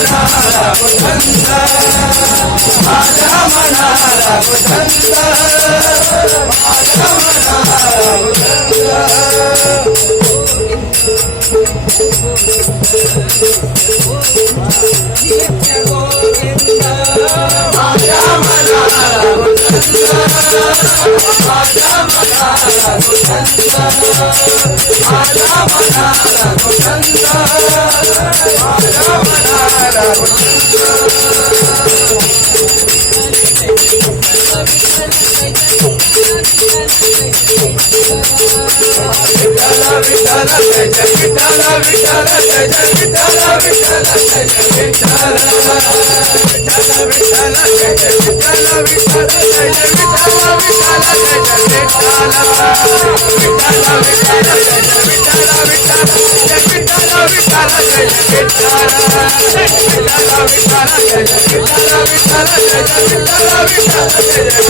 मनाला बुधंत माझ्या मनाला बुधंत माझ्या मनाला बुधंत नित्य गोविंद माझ्या मनाला बुधंत माझ्या मनाला बुधंत माझ्या मनाला बुधंत माझ्या मनाला विठ्ठल विठ्ठल जय जय विठ्ठल विठ्ठल जय जय विठ्ठल विठ्ठल जय जय विठ्ठल विठ्ठल विठ्ठल जय जय विठ्ठल विठ्ठल जय जय विठ्ठल विठ्ठल जय जय विठ्ठल विठ्ठल विठ्ठल जय जय विठ्ठल विठ्ठल जय विठ्ठल विठ्ठल जय जय विठ्ठल विठ्ठल विठ्ठल जय जय विठ्ठल विठ्ठल जय जय विठ्ठल विठ्ठल जय जय